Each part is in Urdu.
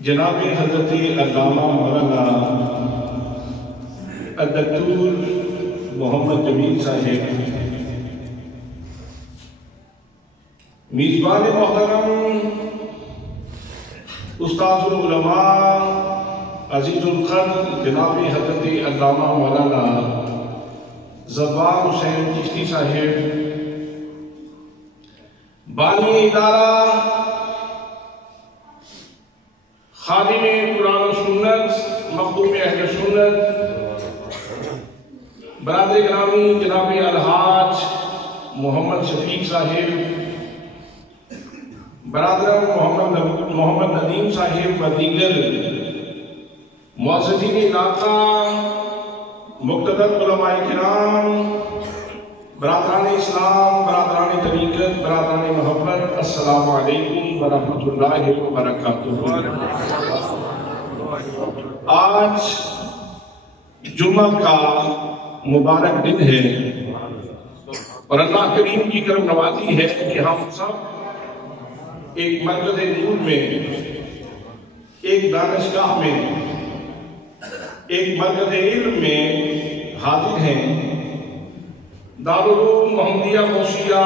جناب حضرت علامہ مولانا الدکتور محمد جمیل صاحب، میزبان محترم استاد العلماء عزیز القدر جناب حضرت علامہ مولانا زبان حسین چشتی صاحب، بانی ادارہ خادم قرآن و سنت مخدوم اہل سنت، برادر گرامی جناب الحاج محمد شفیق صاحب، برادر محمد ندیم صاحب و دیگر معززین علاقہ، مقتدر علماء کرام، برادران اسلام، برادران طریقت، برادران محبت، السلام علیکم ورحمۃ اللہ وبرکاتہ۔ آج جمعہ کا مبارک دن ہے اور اللہ کریم کی کرم نوازی ہے کہ ہم سب ایک مرکز نور میں، ایک دانشگاہ میں، ایک مرکز علم میں حاضر ہیں۔ دارالعلوم محمدیہ غوثیہ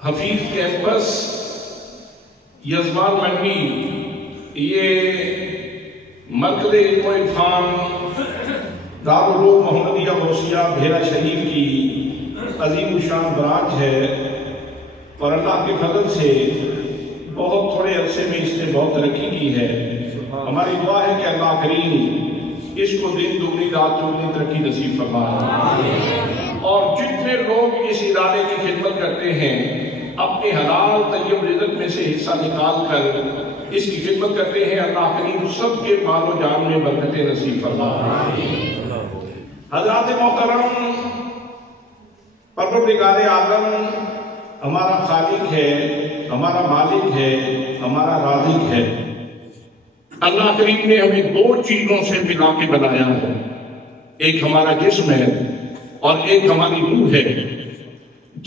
حفیظ کیمپس یزبان منڈی، یہ مرکز علم و عرفان دارالعلوم محمدیہ غوثیہ بھیرا شریف کی عظیم الشان برانچ ہے اور اللہ کے فضل سے بہت تھوڑے عرصے میں اس نے بہت ترقی کی ہے۔ ہماری دعا ہے کہ اللہ کریم اس کو دن دگنی رات چگنی ترقی نصیب فرمائے، اور جتنے لوگ اس ادارے کی خدمت کرتے ہیں اپنے حلال طیب رزق میں سے حصہ نکال کر اس کی خدمت کرتے ہیں، اللہ کریم سب کے مال و جان میں برکت نصیب فرمائے۔ حضرات محترم، پروردگار عالم ہمارا خالق ہے، ہمارا مالک ہے، ہمارا رازق ہے۔ اللہ کریم نے ہمیں دو چیزوں سے ملا کے بنایا ہے، ایک ہمارا جسم ہے اور ایک ہماری روح ہے۔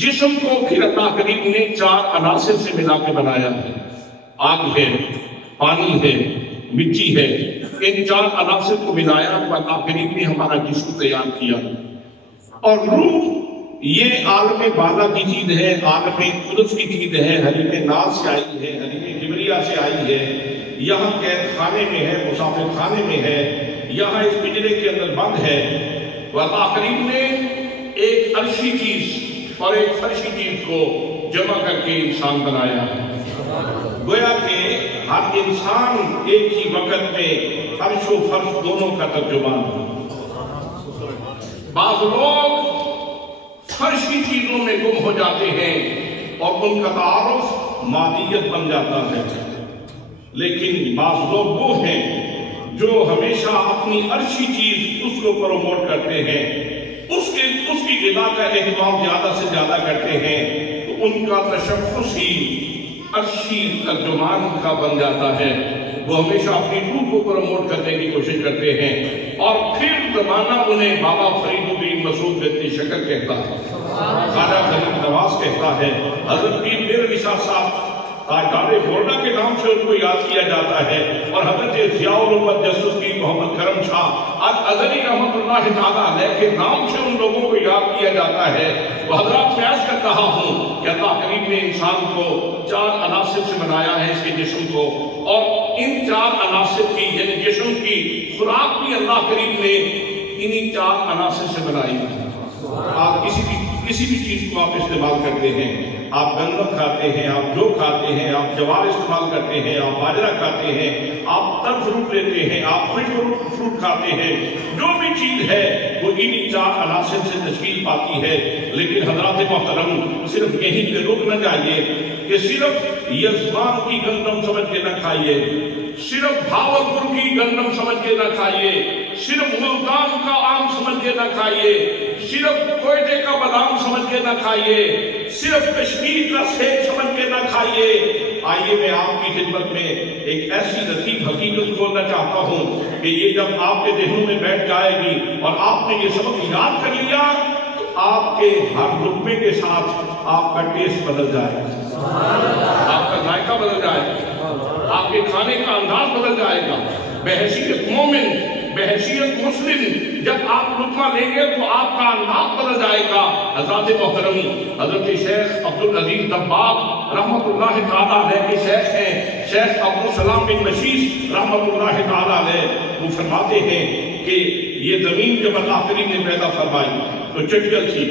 جسم کو پھر اللہ کریم نے چار عناصر سے ملا کے بنایا ہے، آگ ہے، پانی ہے، مٹی ہے۔ ان چار عناصر کو ملایا تو اللہ کریم نے ہمارا جسم تیار کیا۔ اور روح یہ عالم بالا کی چیز ہے، عالم قدس کی چیز ہے، حریم ناز سے آئی ہے، حریم جبریہ سے آئی ہے، یہاں قید خانے میں ہے، مسافر خانے میں ہے، یہاں اس پنجرے کے اندر بند ہے۔ اللہ کریم نے ایک عرشی چیز اور ایک فرشی چیز کو جمع کر کے انسان بنایا ہے۔ گویا کہ ہر انسان ایک ہی وقت میں فرش و فرش دونوں کا ترجمان ہے۔ بعض لوگ فرشی چیزوں میں گم ہو جاتے ہیں اور ان کا تعارف مادیت بن جاتا ہے، لیکن بعض لوگ وہ ہیں جو ہمیشہ اپنی عرشی چیز اس کو پروموٹ کرتے ہیں، اس کی غذا کا اہتمام زیادہ سے زیادہ کرتے ہیں، تو ان کا تشخص ہی عرشی ترجمان کا بن جاتا ہے۔ وہ ہمیشہ اپنی روح کو پروموٹ کرنے کی کوشش کرتے ہیں، اور پھر زمانہ انہیں بابا فرید الدین مسعود بن شکر کہتا ہے، خواجہ فرید نواز کہتا ہے، حضرت پیر میر نثار صاحب تاجدار گولڈا کے نام سے ان کو یاد کیا جاتا ہے، اور حضرت ضیاء الامت جسٹس پیر محمد کرم شاہ الازہری رحمۃ اللہ تعالیٰ علیہ کے نام سے ان لوگوں کو یاد کیا جاتا ہے۔ وہ حضرات میں عرض کر رہا ہوں کہ اللہ کریم نے انسان کو چار عناصر سے بنایا ہے، اس کے جسم کو، اور ان چار عناصر کی یعنی جسم کی خوراک بھی اللہ کریم نے انہی چار عناصر سے بنائی ہے۔ آپ کسی بھی چیز کو آپ استعمال کرتے ہیں، آپ گندم کھاتے ہیں، آپ جو کھاتے ہیں، آپ جوار استعمال کرتے ہیں، آپ باجرہ کھاتے ہیں، آپ تر فروٹ لیتے ہیں، آپ فریش فروٹ کھاتے ہیں، جو بھی چیز ہے وہ انہی چار عناصر سے تشکیل پاتی ہے۔ لیکن حضرات محترم، صرف یہیں پہ رک نہ جائیے کہ صرف یزبان کی گندم سمجھ کے نہ کھائیے، صرف بھاولپور کی گندم سمجھ کے نہ کھائیے، صرف ملتان کا آم سمجھ کے نہ کھائیے، صرف کوئٹے کا بادام سمجھ کے نہ کھائیے، صرف کشمیر کا سیب سمجھ کے نہ کھائیے۔ آئیے میں آپ کی خدمت میں ایک ایسی لطیف حقیقت کھولنا چاہتا ہوں کہ یہ جب آپ کے ذہنوں میں بیٹھ جائے گی اور آپ نے یہ سبق یاد کر لیا تو آپ کے ہر لقمے کے ساتھ آپ کا ٹیسٹ بدل جائے، آپ کا ذائقہ بدل جائے، آپ آپ کے کھانے کا انداز بدل جائے گا. بحیثیت مومن، بحیثیت مسلم جب آپ لقمہ لیں گے تو آپ کا انداز بدل جائے گا. حضرات محترم، حضرت شیخ عبدالعزیز دباغ رحمت اللہ تعالیٰ علیہ کے شیخ ہیں شیخ عبدالسلام بن مشیش رحمت اللہ تعالیٰ علیہ. وہ فرماتے ہیں کہ یہ زمین جب اللہ کریم نے پیدا فرمائی تو چٹکل تھی،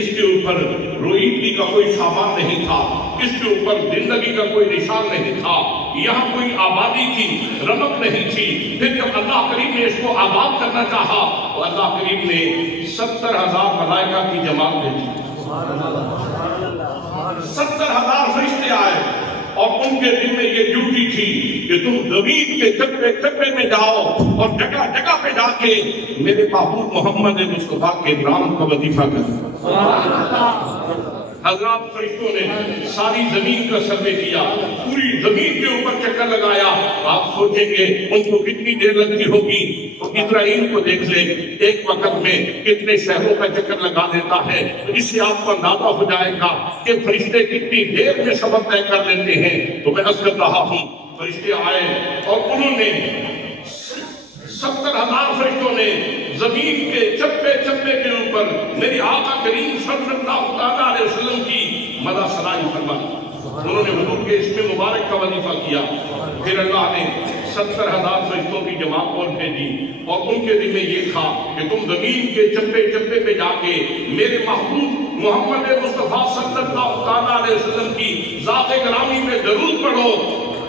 اس کے اوپر روئیدگی کا کوئی سامان نہیں تھا، اس کے اوپر زندگی کا کوئی نشان نہیں تھا، یہاں کوئی آبادی تھی، رمق نہیں تھی. پھر جب اللہ کریم نے اس کو آباد کرنا چاہا تو اللہ کریم نے 70,000 ملائکہ کی جماعت بھیجی. 70,000 فرشتے آئے اور ان کے دل میں یہ ڈیوٹی تھی کہ تم زمین کے چپے چپے میں جاؤ اور جگہ جگہ پہ جا کے میرے محبوب محمد مصطفیٰ کے نام کا وظیفہ کرو. حضرات فرشتوں نے ساری زمین کا سروے کیا، پوری زمین کے اوپر چکر لگایا. آپ سوچیں گے ان کو کتنی دیر لگتی ہوگی، تو اسرائیل کو دیکھ لیں ایک وقت میں کتنے شہروں کا چکر لگا دیتا ہے. اس سے آپ کو اندازہ ہو جائے گا کہ فرشتے کتنی دیر میں سفر طے کر لیتے ہیں. تو میں عرض کر رہا ہوں، فرشتے آئے اور انہوں نے 70,000 فرشتوں نے زمین کے چپے چپے کے اوپر میری آقا کریم صلی اللہ علیہ وسلم کی مدح ثنائی فرمائی. انہوں نے حضور کے اسم مبارک کا وظیفہ کیا. پھر اللہ نے 70,000 فرشتوں کی جماعت اور بھیجی اور ان کے دل میں یہ تھا کہ تم زمین کے چپے چپے پہ جا کے میرے محبوب محمد مصطفیٰ صلی اللہ علیہ وسلم کی ذات گرامی میں درود پڑھو.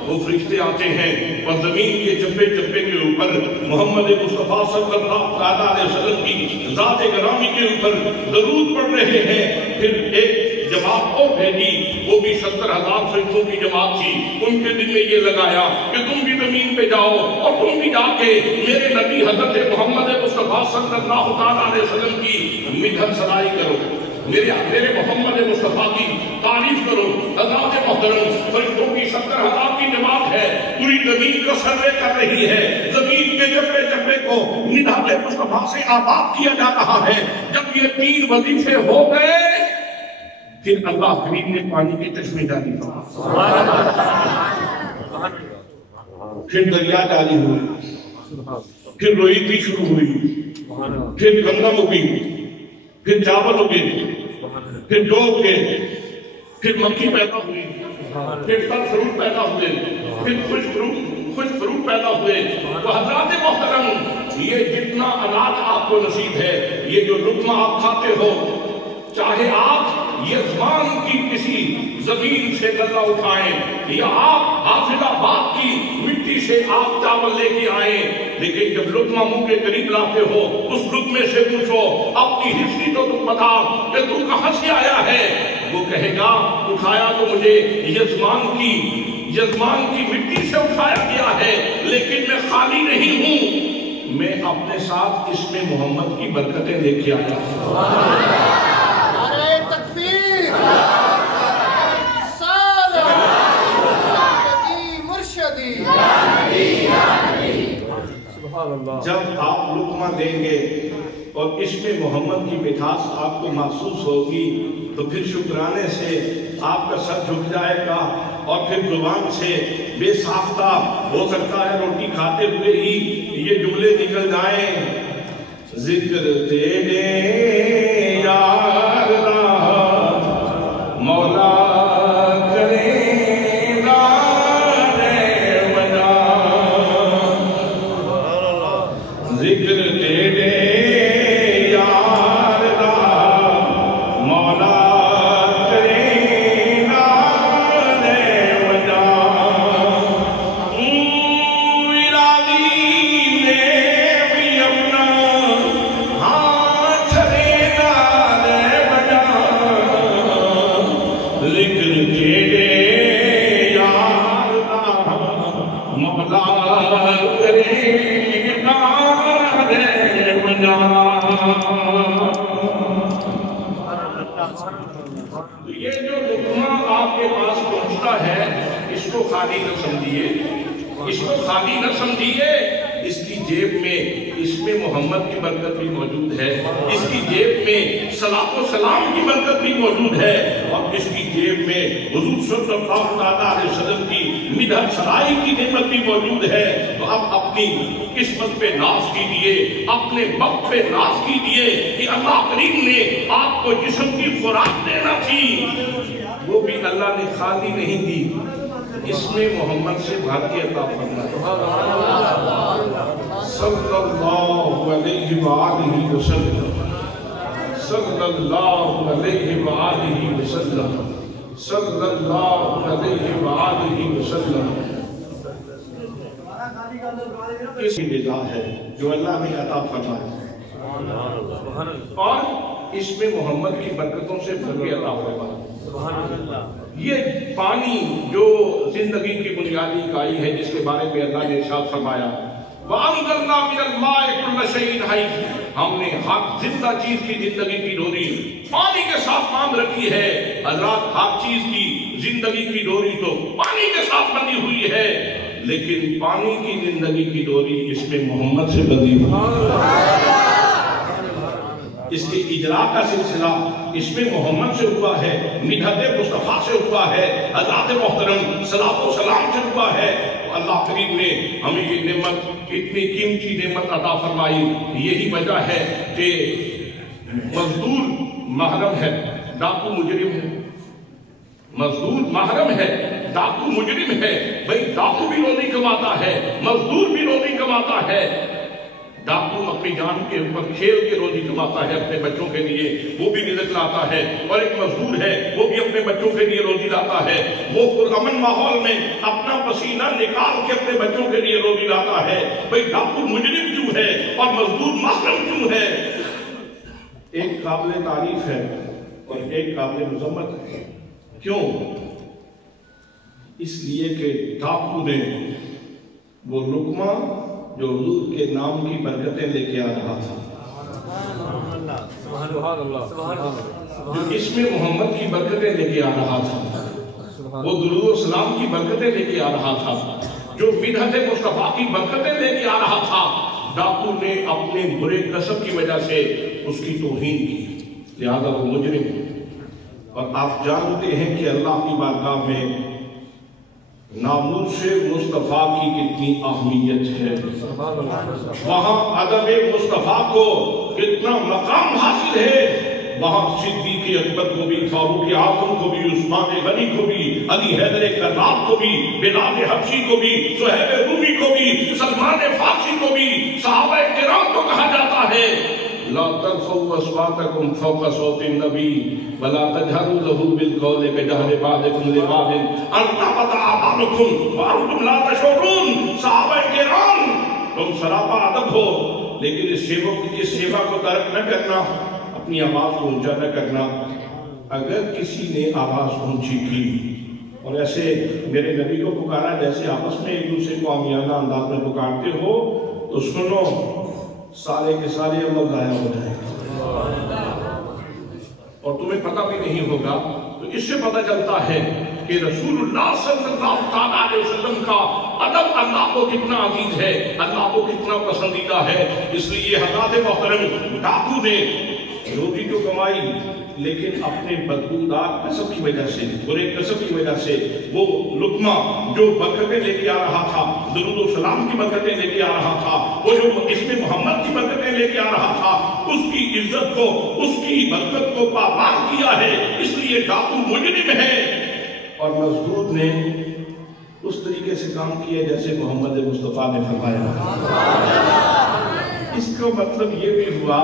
وہ فرشتے آتے ہیں اور زمین کے چپے چپے کے اوپر محمد مصطفیٰ صلی اللہ علیہ وسلم کی ذات گرامی کے اوپر درود پڑھ رہے ہیں. پھر ایک جماعت اور بھیجی، وہ بھی 70,000 فرشتوں کی جماعت تھی. ان کے دل میں یہ لگایا کہ تم بھی زمین پہ جاؤ اور تم بھی جا کے میرے نبی حضرت محمد مصطفیٰ صلی اللہ علیہ وسلم کی مدح ثنائی کرو، میرے محمد مصطفیٰ کی تعریف کرو. حضرات محترم، فرشتوں کی 70,000 کی جماعت ہے، پوری زمین کا سروے کر رہی ہے، زمین کے چپے چپے کو مدحت مصطفیٰ سے آباد کیا جا رہا ہے. جب یہ 3 وظیفے ہو گئے پھر اللہ کریم نے پانی کے چشمے جاری فرمائے، پھر دریا جاری ہوئے، پھر روئیدگی شروع ہوئی، پھر گندم اگی، پھر چاول اگے، پھر جو اگے، پھر مکھی پیدا ہوئی، پھر پھل فروٹ پیدا ہوئے، پھر خوش فروٹ پیدا ہوئے. تو حضرات محترم، یہ جتنا اناج آپ کو نصیب ہے، یہ جو لقمہ آپ کھاتے ہو، چاہے آپ یزمان کی کسی زمین سے غلہ اٹھائیں یا آپ حافظ آباد کی مٹی سے آپ چاول لے کے آئیں، لیکن جب لقمہ منہ کے قریب لاتے ہو اس لقمے سے پوچھو اپنی ہسٹری تو تم بتا کہ تو کہاں سے آیا ہے. وہ کہے گا اٹھایا تو مجھے یزمان کی مٹی سے اٹھایا گیا ہے، لیکن میں خالی نہیں ہوں، میں اپنے ساتھ اسم محمد کی برکتیں لے کے آیا ہوں. جب آپ لقمہ دیں گے اور اس میں محمد کی مٹھاس آپ کو محسوس ہوگی تو پھر شکرانے سے آپ کا سر جھک جائے گا اور پھر زبان سے بے ساختہ ہو سکتا ہے روٹی کھاتے ہوئے ہی یہ جملے نکل جائیں، ذکر تیرے یار مولا خالی نہ سمجھیے، اس کی جیب میں اسم محمد کی برکت بھی موجود ہے، اس کی جیب میں صلاۃ و سلام کی برکت بھی موجود ہے، اور اس کی جیب میں حضور صلی اللہ علیہ وسلم کی مدحت سرائی کی نعمت بھی موجود ہے، تو اب اپنی قسمت پہ ناز کیجئے، اپنے وقت پہ ناز کیجئے کہ اللہ کریم نے آپ کو جسم کی خوراک دینا تھی، وہ بھی اللہ نے خالی نہیں دی، اس میں محمد سے بھر کے عطا فرمایا صلی اللہ علیہ وآلہ وسلم، صلی اللہ علیہ وآلہ وسلم، صلی اللہ علیہ وآلہ وسلم۔ کسی غذا ہے جو اللہ نے عطا فرمایا اور اس میں محمد کی برکتوں سے بھر کے عطا فرمایا۔ یہ پانی جو زندگی کی بنیادی اکائی ہے، جس کے بارے میں اللہ نے ارشاد فرمایا وَأَنزَلْنَا مِنَ الْمَاءِ كُلَّ شَيْءٍ حَيٍّ، ہم نے ہر زندہ چیز کی زندگی کی ڈوری پانی کے ساتھ باندھ رکھی ہے۔ حضرات، ہر چیز کی زندگی کی ڈوری تو پانی کے ساتھ بندھی ہوئی ہے، لیکن پانی کی زندگی کی ڈوری اس میں محمد سے بندھی ہوئی ہے۔ اس کے اجرا کا سلسلہ اس میں محمد سے ہوا ہے، مدحت مصطفیٰ سے ہوا ہے، حضرات محترم صلاۃ و سلام سے ہوا ہے۔ اللہ کریم نے ہمیں یہ نعمت، اتنی قیمتی نعمت عطا فرمائی۔ یہی وجہ ہے کہ مزدور محرم ہے، ڈاکو مجرم ہے، مزدور محرم ہے، ڈاکو مجرم ہے۔ بھئی ڈاکو بھی روزی کماتا ہے، مزدور بھی روزی کماتا ہے۔ ڈاکو اپنی جان کے اوپر کھیل کے روزی کماتا ہے اپنے بچوں کے لیے، وہ بھی رزق لاتا ہے، اور ایک مزدور ہے وہ بھی اپنے بچوں کے لیے روزی لاتا ہے، وہ پرامن ماحول میں اپنا پسینہ نکال کے اپنے بچوں کے لیے روزی لاتا ہے۔ بھئی ڈاکو مجرم کیوں ہے اور مزدور محرم کیوں ہے؟ ایک قابل تعریف ہے اور ایک قابل مذمت ہے۔ کیوں؟ اس لیے کہ ڈاکو نے وہ لقمہ جو حضور کے نام کی برکتیں لے کے آ رہا تھا، جو اس میں محمد کی برکتیں لے کے آ رہا تھا، وہ درود و سلام کی برکتیں لے کے آ رہا تھا، جو مدحت مصطفیٰ کی برکتیں لے کے آ رہا تھا، ڈاکو نے اپنے برے کسب کی وجہ سے اس کی توہین کی، لہذا وہ مجرم۔ اور آپ جانتے ہیں کہ اللہ کی بارگاہ میں ناموس مصطفیٰ کی کتنی اہمیت ہے، وہاں ادب مصطفیٰ کو کتنا مقام حاصل ہے، وہاں صدیق اکبر کو بھی، فاروق اعظم کو بھی، عثمان غنی کو بھی، علی حیدر کرار کو بھی، بلال حبشی کو بھی، صہیب رومی کو بھی، سلمان فارسی کو بھی، صحابہ کرام کو کہا جاتا ہے لا ترفعوا اصواتکم فوق صوت النبی ولا تجهروا له بالقول كجهر بعضكم لبعض ان تحبط اعمالكم وانتم لا تشعرون۔ صحابہ کرام، تم سراپا ادب ہو، لیکن اس سیوا کو ترک نہ کرنا، اپنی آواز کو اونچا نہ کرنا۔ اگر کسی نے آواز اونچی کی اور ایسے میرے نبی کو پکارا جیسے آپس میں ایک دوسرے کو عامیانہ انداز میں پکارتے ہو، تو سنو، سارے کے سارے عمل ضائع ہو جائیں گے اور تمہیں پتہ بھی نہیں ہوگا۔ تو اس سے پتہ چلتا ہے کہ رسول اللہ صلی اللہ علیہ وسلم کا ادب اللہ کو کتنا عزیز ہے، اللہ کو کتنا پسندیدہ ہے۔ اس لیے حضرات محترم، ڈاکو نے روزی تو کمائی، لیکن اپنے بدبودار کسب کی وجہ سے، برے کسب کی وجہ سے، وہ لقمہ جو برکتیں لے کے آ رہا تھا، درود و سلام کی برکتیں لے کے آ رہا تھا، وہ جو اس میں محمد کی برکتیں لے کے آ رہا تھا، اس کی عزت کو، اس کی برکت کو پامال کیا ہے۔ اس لیے ڈاکو مجرم ہے اور مزدور نے اس طریقے سے کام کیا جیسے محمد مصطفیٰ نے فرمایا۔ اس کا مطلب یہ بھی ہوا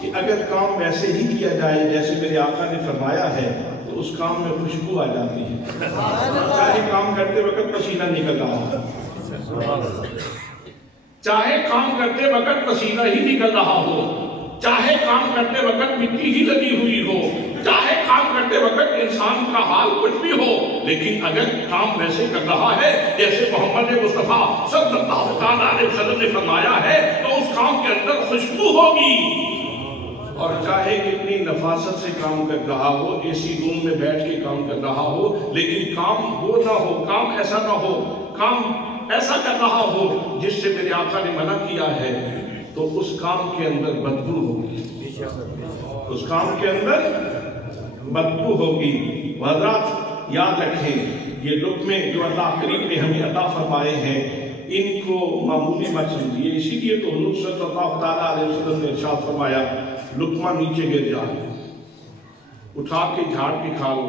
کہ اگر کام ویسے ہی کیا جائے جیسے میرے آقا نے فرمایا ہے تو اس کام میں خوشبو آ جاتی ہے، چاہے کام کرتے وقت پسینہ نکل رہا ہو، چاہے کام کرتے وقت پسینہ ہی نکل رہا ہو، چاہے کام کرتے وقت مٹی ہی لگی ہوئی ہو، چاہے کام کرتے وقت انسان کا حال کچھ بھی ہو، لیکن اگر کام ویسے کر رہا ہے جیسے محمد مصطفیٰ صلی اللہ علیہ وسلم نے فرمایا ہے، تو اس کام کے اندر خوشبو ہوگی۔ اور چاہے کتنی نفاست سے کام کر رہا ہو، اے سی روم میں بیٹھ کے کام کر رہا ہو، لیکن کام وہ نہ ہو، کام ایسا نہ ہو، کام ایسا کر رہا ہو جس سے میرے آقا نے منع کیا ہے، تو اس کام کے اندر بدبو ہوگی، اس کام کے اندر بدبو ہوگی۔ حضرات، یاد رکھیں یہ لقمے جو اللہ کریم نے ہمیں عطا فرمائے ہیں ان کو معمولی مت سمجھیے، اسی لیے تو حضور صلی اللہ تعالیٰ علیہ وسلم نے ارشاد فرمایا لقمہ نیچے گر جائے اٹھا کے جھاڑ کے کھا لو۔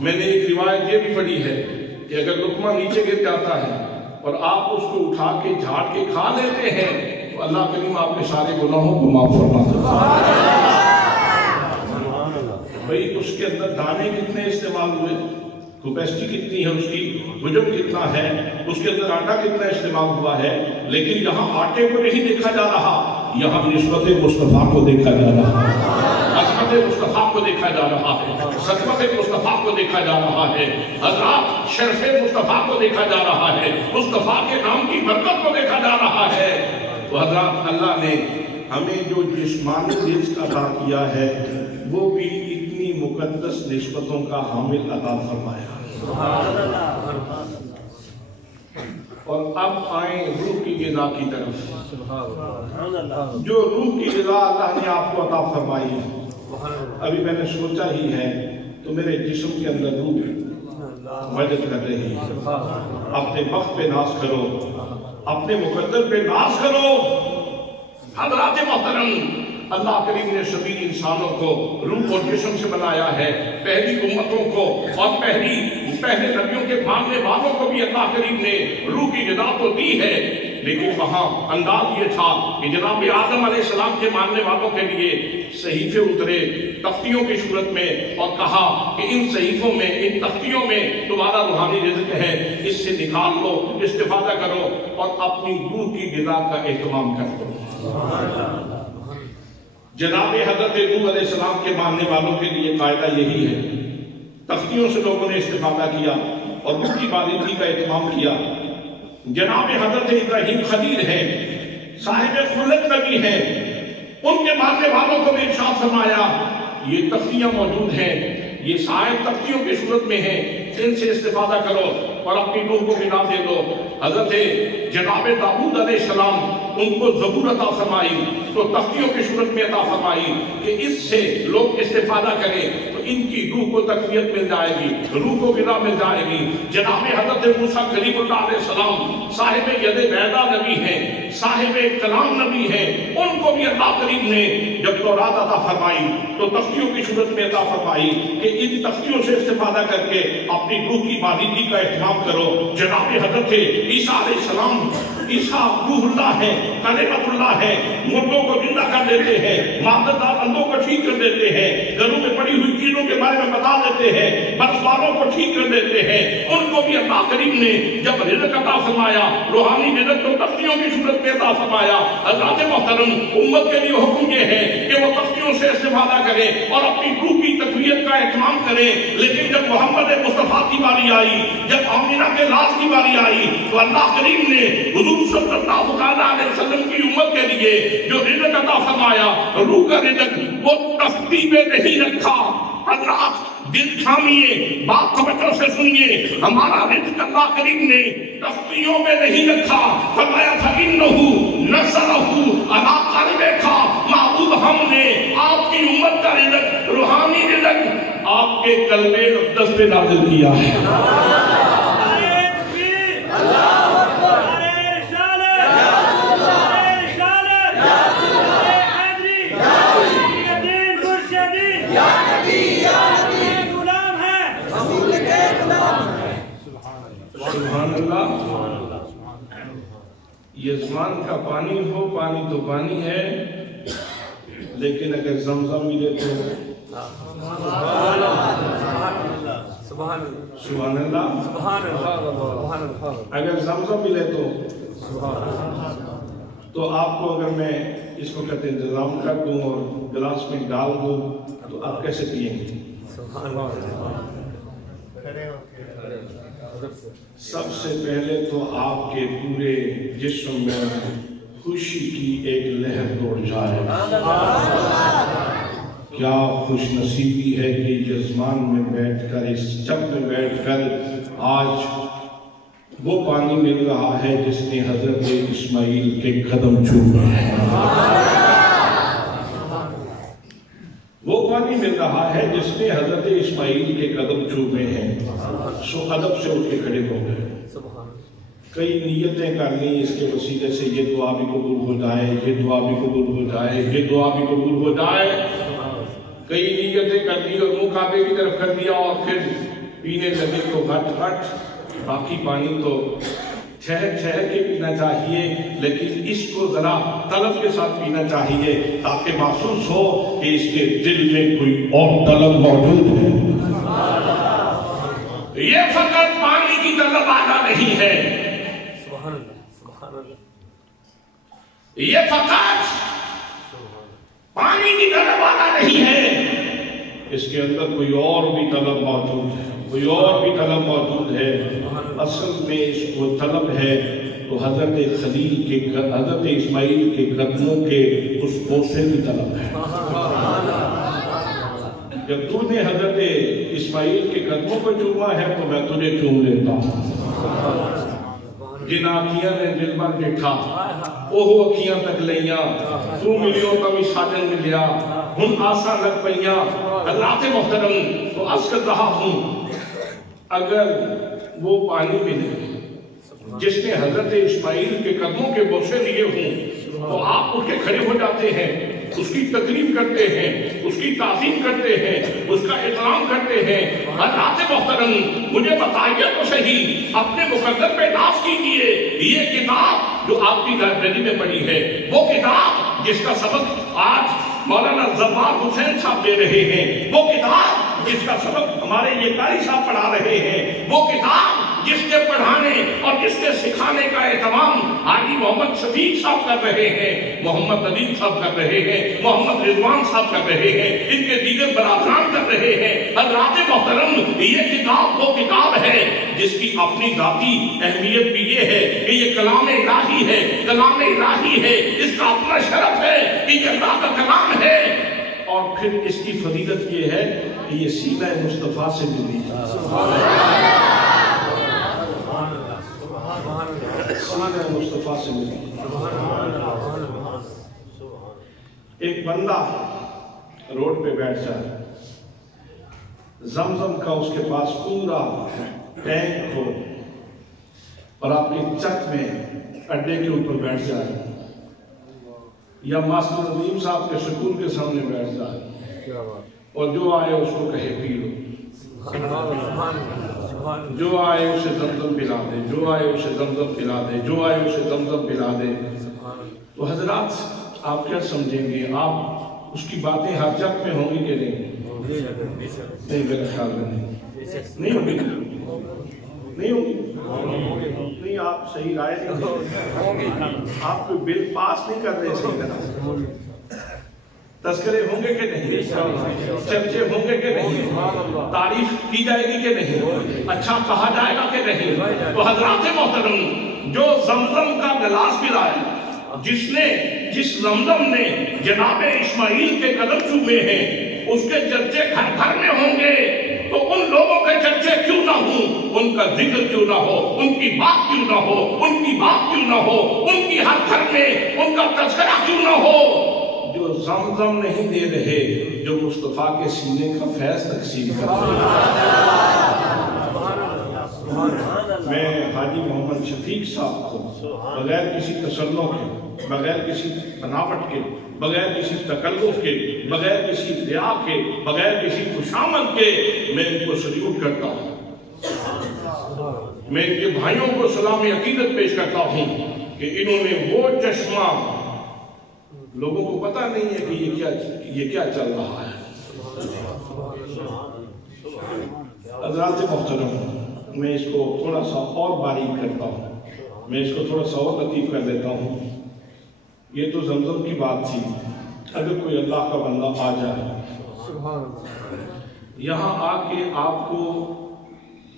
میں نے ایک روایت یہ بھی پڑھی ہے کہ اگر لقمہ نیچے گر جاتا ہے اور آپ اس کو اٹھا کے جھاڑ کے کھا لیتے ہیں تو اللہ کریم آپ کے سارے گناہوں کو معاف فرما دیتا ہے۔ بھئی اس کے اندر دانے کتنے استعمال ہوئے، کیپیسٹی کتنی ہے اس کی، وزن کتنا ہے، اس کے اندر آٹا کتنا استعمال ہوا ہے، لیکن یہاں آٹے کو نہیں دیکھا جا رہا، یہاں نسبت مصطفیٰ کو دیکھا جا رہا ہے، عظمت مصطفیٰ کو دیکھا جا رہا ہے، صدقت مصطفیٰ کو دیکھا جا رہا ہے، حضرات شرف مصطفیٰ کو دیکھا جا رہا ہے، مصطفیٰ کے نام کی برکت کو دیکھا جا رہا ہے۔ تو حضرات اللہ نے ہمیں جو جسمانی رزق عطا کیا ہے وہ بھی اتنی مقدس نسبتوں کا حامل عطا فرمایا۔ اور اب آئیں روح کی غذا کی طرف۔ جو روح کی غذا اللہ نے آپ کو عطا فرمائی ہے، ابھی میں نے سوچا ہی ہے تو میرے جسم کے اندر روح مدد کر رہی ہے۔ اپنے وقت پہ ناز کرو، اپنے مقدر پہ ناز کرو۔ حضرات محترم، اللہ کریم نے سبھی انسانوں کو روح اور جسم سے بنایا ہے، پہلی امتوں کو اور پہلے نبیوں کے ماننے والوں کو بھی اللہ کریم نے روح کی غذا تو دی ہے، لیکن وہاں انداز یہ تھا کہ جناب آدم علیہ السلام کے ماننے والوں کے لیے صحیفے اترے تختیوں کی صورت میں اور کہا کہ ان صحیفوں میں، ان تختیوں میں تمہارا روحانی رزق ہے، اس سے نکال لو، استفادہ کرو اور اپنی روح کی غذا کا اہتمام کر دو۔ جناب حضرت نوح علیہ السلام کے ماننے والوں کے لیے قاعدہ یہی ہے، تختیوں سے لوگوں نے استفادہ کیا اور روح کی باریکی کا اہتمام کیا۔ جناب حضرت ابراہیم خلیل ہیں، صاحب خلت نبی ہیں، ان کے ماننے والوں کو بھی ارشاد فرمایا یہ تختیاں موجود ہیں، یہ صاحب تختیوں کی صورت میں ہیں، ان سے استفادہ کرو اور اپنی روح کو غذا دے دو۔ حضرت جناب داؤد علیہ السلام ان کو زبور عطا فرمائی تو تختیوں کی صورت میں عطا فرمائی کہ اس سے لوگ استفادہ کریں تو ان کی روح کو تقویت مل جائے گی، روح کو غذا مل جائے گی۔ جناب حضرت موسیٰ کلیم اللہ علیہ السلام صاحب ید بیضاء نبی ہیں، صاحب کلام نبی ہیں، ان کو بھی اللہ کریم نے جب تورات عطا فرمائی تو تختیوں کی صورت میں عطا فرمائی کہ ان تختیوں سے استفادہ کر کے اپنی روح کی باریکی کا اہتمام کرو۔ جناب حضرت عیسیٰ علیہ السلام، عیسیٰ روح اللہ ہے، کلمت اللہ ہے، مردوں کو زندہ کر دیتے ہیں، مادتدار اندھوں کو ٹھیک کر دیتے ہیں، گھروں میں پڑی ہوئی چیزوں کے بارے میں بتا دیتے ہیں، بدسواروں کو ٹھیک کر دیتے ہیں۔ ان کو بھی اللہ کریم نے جب رزق عطا فرمایا، روحانی رزق تو تختیوں کی صورت میں عطا فرمایا۔ حضرات محترم، امت کے لیے حکم یہ ہے کہ وہ تختیوں سے استفادہ کریں اور اپنی روح کی تقویت کا اہتمام کریں، لیکن جب محمد مصطفیٰ کی باری آئی، جب آمینہ کے لاز کی باری آئی تو اللہ کریم نے حضور صلی اللہ علیہ وسلم کی امت کے لیے جو رزق عطا فرمایا، روح کا رزق، وہ تختی میں نہیں رکھا۔ حضرات دل تھامیے، بات توجہ سے سنیے، ہمارا رزق اللہ کریم نے تختیوں میں نہیں رکھا، فرمایا فَإِنَّهُ نَزَّلَهُ عَلَىٰ قَلْبِكَ، معبود ہم نے آپ کی امت کا رزق، روحانی رزق آپ کے قلب اقدس پہ نازل کیا ہے۔ سبحان اللہ۔ یہ زمان کا پانی ہو، پانی تو پانی ہے، لیکن اگر زمزم ملے تو سبحان اللہ، اگر زمزم ملے تو آپ کو اگر میں اس کو کہتے ہیں انتظام کر دوں اور گلاس میں ڈال دوں تو آپ کیسے پیئیں گے؟ سب سے پہلے تو آپ کے پورے جسم میں خوشی کی ایک لہر دوڑ جائے۔ کیا خوش نصیبی ہے کہ جزمان میں بیٹھ کر، اس چپ میں بیٹھ کر آج وہ پانی مل رہا ہے جس نے حضرت اسماعیل کے قدم چھوئے ہیں۔ وہ پانی مل رہا ہے جس نے حضرت اسماعیل کے قدم چومے ہیں سو ادب سے اٹھ کے کھڑے ہو گئے. کئی نیتیں کر لی اس کے وسیلے سے، یہ دعا بھی قبول ہو جائے، یہ دعا بھی قبول ہو جائے، یہ دعا بھی قبول ہو جائے. کئی نیتیں کر لی اور منہ کعبے کی طرف کر دیا اور پھر پینے لگے تو گھٹ گھٹ. باقی پانی تو ٹھہر ٹھہر کے پینا چاہیے، لیکن اس کو ذرا طلب کے ساتھ پینا چاہیے تاکہ محسوس ہو کہ اس کے دل میں کوئی اور طلب موجود ہے. یہ فقط پانی کی طلب آنا نہیں ہے، یہ فقط پانی کی طلب آنا نہیں ہے، اس کے اندر کوئی اور بھی طلب موجود ہے، کوئی اور بھی طلب موجود ہے. اصل میں اس کو طلب ہے تو حضرت خلیل کے حضرت اسماعیل کے قدموں کے اس بوسے کی طلب ہے. جب تو نے حضرت اسماعیل کے قدموں کو چوما ہے تو میں تجھے چوم لیتا ہوں. جن آنکھیاں نے دل بر بیٹھا اوہ اکھیاں تک لیاں، تو ملیوں کا بھی ساجن ملیا، ہن آسا لگ پئیاں. حضرات محترم تو عرض کر رہا ہوں، اگر وہ پانی ملے جس نے حضرت اسماعیل کے قدموں کے بوسے لیے ہوں تو آپ اٹھ کے کھڑے ہو جاتے ہیں، اس کی تکریم کرتے ہیں، اس کی تعظیم کرتے ہیں، اس کا احترام کرتے ہیں. حضرات محترم مجھے بتائیے تو صحیح، اپنے مقدر پہ ناز کیجیے، یہ کتاب جو آپ کی لائبریری میں پڑی ہے، وہ کتاب جس کا سبق آج مولانا ظفار حسین صاحب دے رہے ہیں، وہ کتاب جس کا سبق ہمارے یہ قاری صاحب پڑھا رہے ہیں، وہ کتاب جس کے پڑھانے اور جس کے سکھانے کا اہتمام حاجی محمد شفیق صاحب کر رہے ہیں، محمد ندیم صاحب کر رہے ہیں، محمد رضوان صاحب کر رہے ہیں، ان کے دیگر برادران کر رہے ہیں. حضرات محترم یہ کتاب وہ کتاب ہے جس کی اپنی ذاتی اہمیت بھی یہ ہے کہ یہ کلام الہی ہے، کلام الہی ہے، اس کا اپنا شرف ہے کہ یہ اللہ کا کلام ہے. اور پھر اس کی فضیلت یہ ہے کہ یہ سینہ مصطفیٰ سے ملی ہے. سینہ مصطفیٰ سے ملی. ایک بندہ روڈ پہ بیٹھ جائے، زمزم کا اس کے پاس پورا ٹینک ہو اور آپ کے چک میں اڈے کے اوپر بیٹھ جائے، یا ماسٹر نظیم صاحب کے سکول کے سامنے بیٹھ جائے اور جو آئے اس کو کہے پی لو، جو آئے اسے زمزم پلا دے، جو آئے اسے زمزم پلا دے، جو آئے اسے زمزم پلا دے. تو حضرات آپ کیا سمجھیں گے؟ آپ اس کی باتیں ہر جگ میں ہوں گی کہ نہیں؟ نہیں، میرے خیال میں نہیں ہوگی. نہیں ہوگی؟ نہیں، آپ صحیح رائے نہیں، آپ کوئی بل پاس نہیں کر رہے صحیح طرح. تذکرے ہوں گے کہ نہیں؟ چرچے ہوں گے کہ نہیں؟ تعریف کی جائے گی کہ نہیں؟ اچھا کہا جائے گا کہ نہیں؟ تو حضرات محترم جو زمزم کا گلاس پلائے، جس زمزم نے جناب اسماعیل کے قدم چومے ہیں، اس کے چرچے گھر گھر میں ہوں گے. تو ان لوگوں کے چرچے کیوں نہ ہوں، ان کا ذکر کیوں نہ ہو، ان کی بات کیوں نہ ہو، ان کی بات کیوں نہ ہو، ان کی ہر گھر میں ان کا تذکرہ کیوں نہ ہو. جو زمزم نہیں دے رہے، جو مصطفیٰ کے سینے کا فیض تقسیم کر رہے ہیں. میں حاجی محمد شفیق صاحب کو بغیر کسی تسنع کے، بغیر کسی بناوٹ کے، بغیر کسی تکلف کے، بغیر کسی ریا کے، بغیر کسی خوشامد کے میں ان کو سلیوٹ کرتا ہوں. میں ان کے بھائیوں کو سلام عقیدت پیش کرتا ہوں کہ انہوں نے وہ چشمہ، لوگوں کو پتہ نہیں ہے کہ یہ کیا چل رہا ہے. حضرات محترم میں اس کو تھوڑا سا اور باریک کرتا ہوں، میں اس کو تھوڑا سا اور لطیف کر دیتا ہوں. یہ تو زمزم کی بات تھی. اگر کوئی اللہ کا بندہ آ جائے یہاں آ کے آپ کو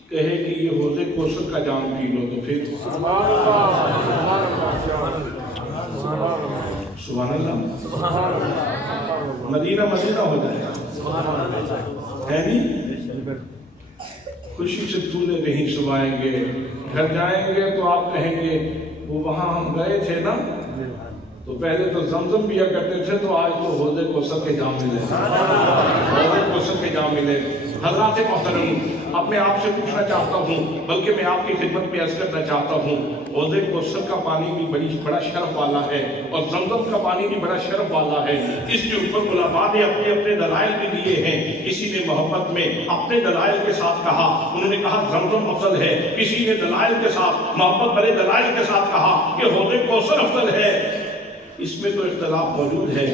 کہے کہ یہ حوض کوثر کا جام پی لو، تو پھر سبحان اللہ، مدینہ مدینہ ہو جائے گا. ہے نہیں؟ خوشی سے تولے نہیں سبائیں گے. گھر جائیں گے تو آپ کہیں گے وہ وہاں ہم گئے تھے نا، تو پہلے تو زمزم پیا کرتے تھے، تو آج تو حوض کوثر کے جام ملے، حوض کوثر کے جام ملے۔ حضرات محترم، اب میں آپ سے پوچھنا چاہتا ہوں، بلکہ میں آپ کی خدمت میں عرض کرنا چاہتا ہوں، حوض کوثر کا پانی بھی بڑا شرف والا ہے، اور زمزم کا پانی بھی بڑا شرف والا ہے۔ اس کے اوپر علماء نے اپنے اپنے دلائل بھی دیے ہیں۔ کسی نے محبت میں اپنے دلائل کے ساتھ کہا، انہوں نے کہا زمزم افضل ہے، کسی نے دلائل کے ساتھ، محبت بڑے دلائل کے ساتھ کہا کہ حوض کوثر افضل ہے۔ اس میں تو اختلاف موجود ہے،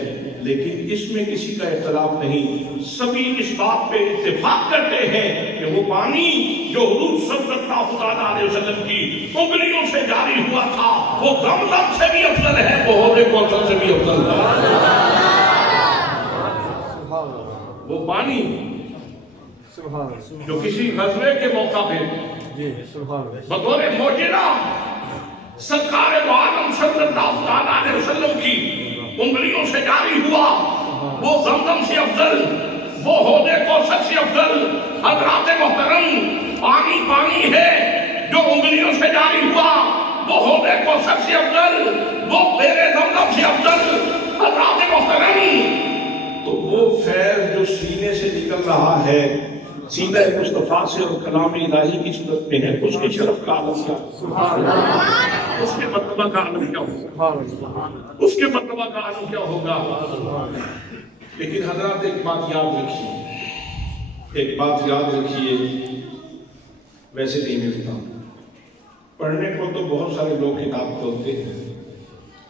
لیکن اس میں کسی کا اختلاف نہیں۔ سبھی اس بات پہ اتفاق کرتے ہیں کہ وہ پانی جو حضور صلی اللہ علیہ وسلم کی انگلیوں سے جاری ہوا تھا، وہ زمزم سے بھی افضل ہے، وہ حوض کوثر سے بھی افضل ہے۔ وہ پانی جو کسی غزوے کے موقع پہ بطور معجزہ سرکار دو عالم صلی اللہ علیہ وسلم کی انگلیوں سے جاری ہوا، وہ زمزم سے افضل، وہ حوض کوثر سے افضل۔ حضرات محترم، پانی ہے جو انگلیوں سے جاری ہوا، وہ حوض کوثر سے افضل، وہ بیر زمزم سے افضل۔ حضرات محترم، تو وہ فیض جو سینے سے نکل رہا ہے، سینہ مصطفیٰ سے اور کلام الہی کی صورت میں ہے، اس کے شرف کا عالم کیا، اس کے مرتبہ کا عالم کیا ہوگا، اس کے مرتبہ کا عالم کیا ہوگا۔ لیکن حضرات ایک بات یاد رکھیے، ایک بات یاد رکھیے، ویسے نہیں ملتا۔ پڑھنے کو تو بہت سارے لوگ کتاب کھولتے ہیں،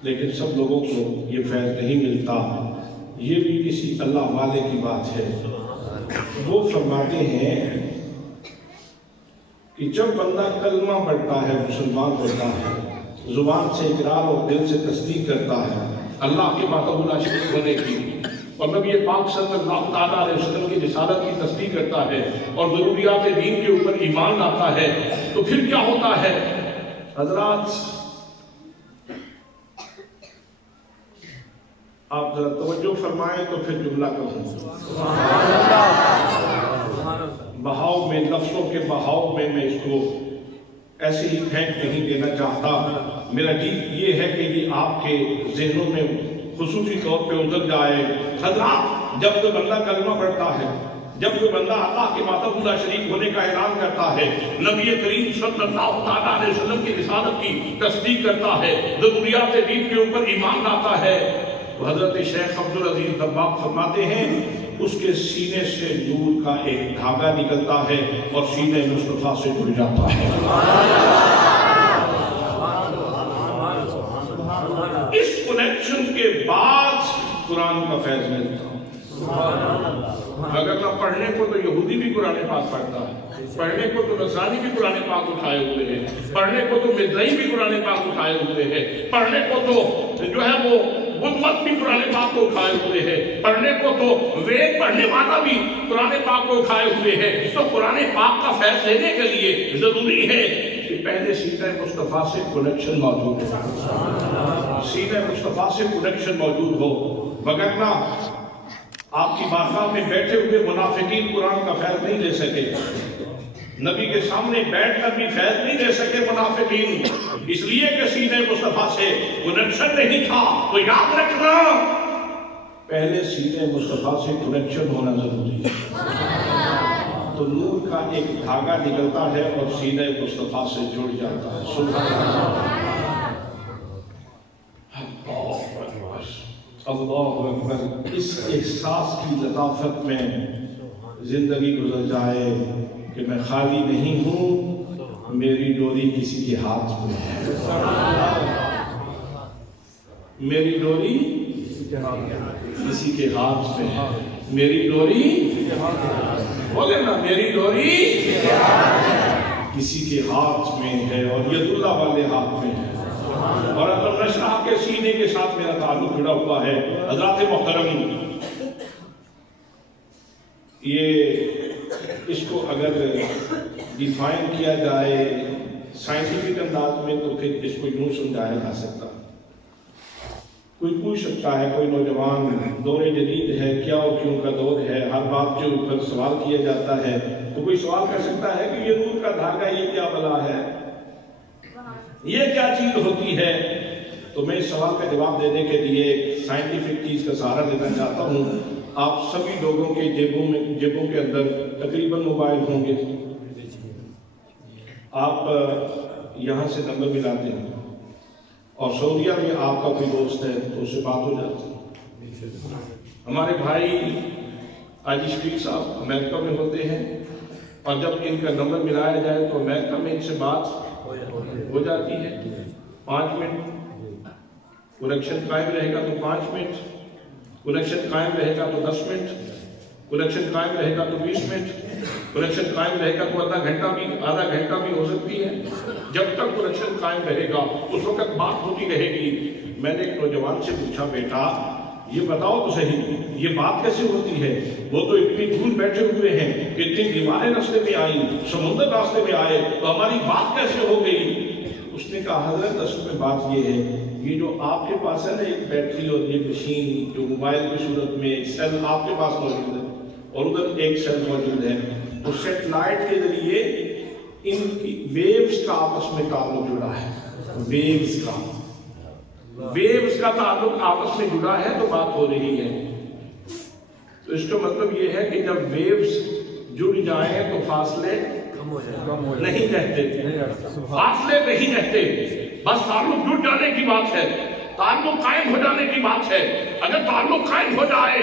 لیکن سب لوگوں کو یہ فیض نہیں ملتا۔ یہ بھی کسی اللہ والے کی بات ہے۔ وہ فرماتے ہیں کہ جب بندہ کلمہ پڑھتا ہے، مسلمان ہوتا ہے، زبان سے اقرار اور دل سے تصدیق کرتا ہے اللہ کے وحدہ لا شریک ہونے کی، اور نبی پاک صلی اللہ علیہ وسلم کی رسالت کی تصدیق کرتا ہے، اور ضروریات دین کے اوپر ایمان لاتا ہے، تو پھر کیا ہوتا ہے حضرات؟ آپ ذرا توجہ فرمائیں تو پھر جملہ کہوں۔ بہاؤ میں، لفظوں کے بہاؤ میں میں اس کو ایسے ہی پھینک نہیں دینا چاہتا۔ میرا جی یہ ہے کہ یہ آپ کے ذہنوں میں خصوصی طور پہ اتر جائے۔ حضرات، جب کوئی بندہ کلمہ پڑھتا ہے، جب کوئی بندہ اللہ کے وحدہ لا شریک ہونے کا اعلان کرتا ہے، نبی کریم صلی اللہ علیہ وسلم کی رسالت کی تصدیق کرتا ہے، ضروریات دین کے اوپر ایمان لاتا ہے، تو حضرت شیخ عبدالعزیز دباغ فرماتے ہیں اس کے سینے سے نور کا ایک دھاگا نکلتا ہے اور سینے مصطفیٰ سے جڑ جاتا ہے۔ اس کنیکشن کے بعد قرآن کا فیض ملتا۔ اگر نہ پڑھنے کو تو یہودی بھی قرآن پاک پڑھتا ہے، پڑھنے کو تو نصرانی بھی قرآن پاک اٹھائے ہوئے ہیں، پڑھنے کو تو مدعی بھی قرآن پاک اٹھائے ہوئے ہیں، پڑھنے کو تو جو ہے وہ بدھ مت بھی قرآن پاک کو اٹھائے ہوئے ہیں، پڑھنے کو تو وید پڑھنے والا بھی قرآن پاک کو اٹھائے ہوئے ہیں۔ تو قرآن پاک کا فیض لینے کے لیے ضروری ہے کہ پہلے سینہ مصطفیٰ سے کنیکشن موجود ہو، سینہ مصطفیٰ سے کنیکشن موجود ہو، وگرنہ آپ کی بارگاہ میں بیٹھے ہوئے منافقین قرآن کا فیض نہیں لے سکے، نبی کے سامنے بیٹھ کر بھی فیض نہیں لے سکے منافقین، اس لیے کہ سینہ مصطفیٰ سے کنیکشن نہیں تھا۔ تو یاد رکھنا، پہلے سینہ مصطفیٰ سے کنیکشن ہونا ضروری ہے، تو نور کا ایک دھاگا نکلتا ہے اور سینہ مصطفیٰ سے جڑ جاتا ہے۔ سبحان اللہ، اللہ اکبر۔ اس احساس کی لطافت میں زندگی گزر جائے کہ میں خالی نہیں ہوں، میری ڈوری کسی کے ہاتھ میں ہے، میری ڈوری کسی کے ہاتھ میں ہے، میری ڈوری، بولے نا، میری ڈوری کسی کے ہاتھ میں ہے، اور ید اللہ والے ہاتھ میں ہے، اور اگر نشرح کے سینے کے ساتھ میرا تعلق جڑا ہوا ہے۔ حضرات محترم، یہ اس کو اگر ڈیفائن کیا جائے سائنٹیفک انداز میں تو پھر اس کو یوں سمجھایا جا سکتا۔ کوئی پوچھ سکتا ہے، کوئی نوجوان، دور جدید ہے، کیا اور کیوں کا دور ہے، ہر بات کے اوپر سوال کیا جاتا ہے، تو کوئی سوال کر سکتا ہے کہ یہ نور کا دھاگا یہ کیا بلا ہے، یہ کیا چیز ہوتی ہے؟ تو تو میں اس سوال کا جواب دینے کے لیے ایک سائنٹیفک چیز کا سہارا لینا چاہتا ہوں. آپ سبھی لوگوں کے جیبوں کے اندر تقریباً موبائل ہوں گے. آپ یہاں سے نمبر ملاتے ہیں اور سعودیہ میں آپ کا کوئی دوست ہے تو اس سے بات ہو جاتی ہے. ہمارے بھائی آجی شفیق صاحب امریکہ میں ہوتے ہیں اور جب ان کا نمبر ملایا جائے تو امریکہ میں ان سے بات ہو جاتی ہے. 5 منٹ کنیکشن قائم رہے گا تو 5 منٹ, کنیکشن قائم رہے گا تو 10 منٹ, کنیکشن قائم رہے گا تو 20 منٹ, کنیکشن قائم رہے گا تو آدھا گھنٹہ بھی ہو سکتی ہے. جب تک کنیکشن قائم رہے گا اس وقت بات ہوتی رہے گی. میں نے ایک نوجوان سے پوچھا, بیٹا یہ بتاؤ تو صحیح یہ بات کیسے ہوتی ہے؟ وہ تو اتنی دور بیٹھے ہوئے ہیں, اتنی دیواریں راستے میں آئیں, سمندر راستے میں آئے, تو ہماری بات کیسے ہو گئی؟ اس نے کہا, حضرت اصل میں بات یہ ہے, یہ جو آپ کے پاس ہے نا ایک بیٹری اور یہ مشین جو موبائل کی صورت میں ایک سیل آپ کے پاس موجود ہے اور ادھر ایک سیل موجود ہے, تو سیٹلائٹ کے ذریعے ان کی ویوز کا آپس میں تعلق جڑا ہے. ویوز کا تعلق آپس میں جڑا ہے تو بات ہو رہی ہے. تو اس کا مطلب یہ ہے کہ جب ویوز جڑ جائیں تو فاصلے نہیں رہتے, فاصلے نہیں رہتے, بس تعلق جڑ جانے کی بات ہے, تعلق قائم ہو جانے کی بات ہے. اگر تعلق قائم ہو جائے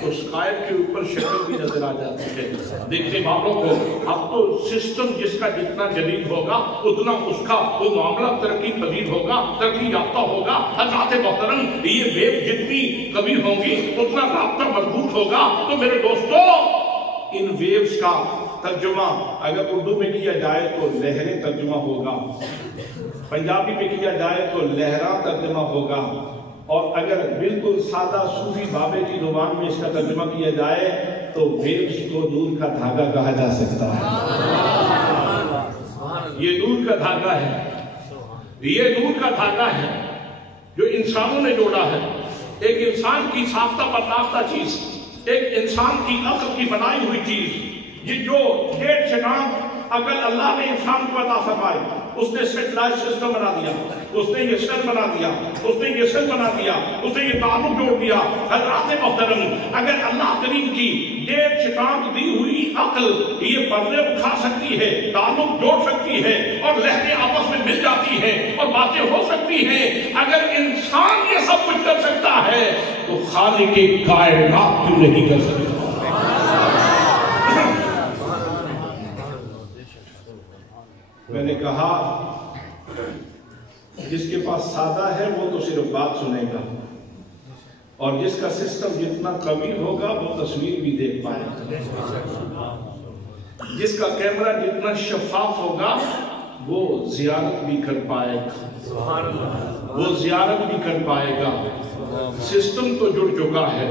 تو اسکائپ کے اوپر شکل بھی نظر آ جاتی ہے دیکھنے والوں کو. اب تو سسٹم جس کا جتنا جدید ہوگا اتنا اس کا وہ معاملہ ترقی پذیر ہوگا, ترقی یافتہ ہوگا. حضرات محترم, یہ ویو جتنی کبھی ہوں گی اتنا رابطہ مضبوط ہوگا. تو میرے دوستو, ان ویوز کا ترجمہ اگر اردو میں کیا جائے تو لہریں ترجمہ ہوگا, پنجابی میں کیا جائے تو لہرا ترجمہ ہوگا, اور اگر بالکل سادہ صوفی بابے کی زبان میں اس کا ترجمہ کیا جائے تو ویوز کو نور کا دھاگا کہا جا سکتا ہے. یہ نور کا دھاگا ہے, یہ نور کا دھاگا ہے جو انسانوں نے جوڑا ہے. ایک انسان کی ساختہ پرداختہ چیز, ایک انسان کی عقل کی بنائی ہوئی چیز, یہ جو ڈیڑھ سے کام عقل اللہ نے انسان کو عطا فرمائی. اس نے سیٹلائٹ سسٹم بنا دیا, اس نے یہ سیل بنا دیا, اس نے یہ سیل بنا دیا, اس نے یہ تعلق جوڑ دیا. حضرات محترم, اگر اللہ کریم کی ڈیڑھ شتاب دی ہوئی عقل یہ پردے اٹھا سکتی ہے, تعلق جوڑ سکتی ہے, اور لہریں آپس میں مل جاتی ہیں اور باتیں ہو سکتی ہیں, اگر انسان یہ سب کچھ کر سکتا ہے تو خالق کائنات کیوں نہیں کر سکتا؟ میں نے کہا جس کے پاس سادہ ہے وہ تو صرف بات سنے گا, اور جس کا سسٹم جتنا قوی ہوگا وہ تصویر بھی دیکھ پائے گا, جس کا کیمرہ جتنا شفاف ہوگا وہ زیارت بھی کر پائے گا, وہ زیارت بھی کر پائے گا. سسٹم تو جڑ چکا ہے,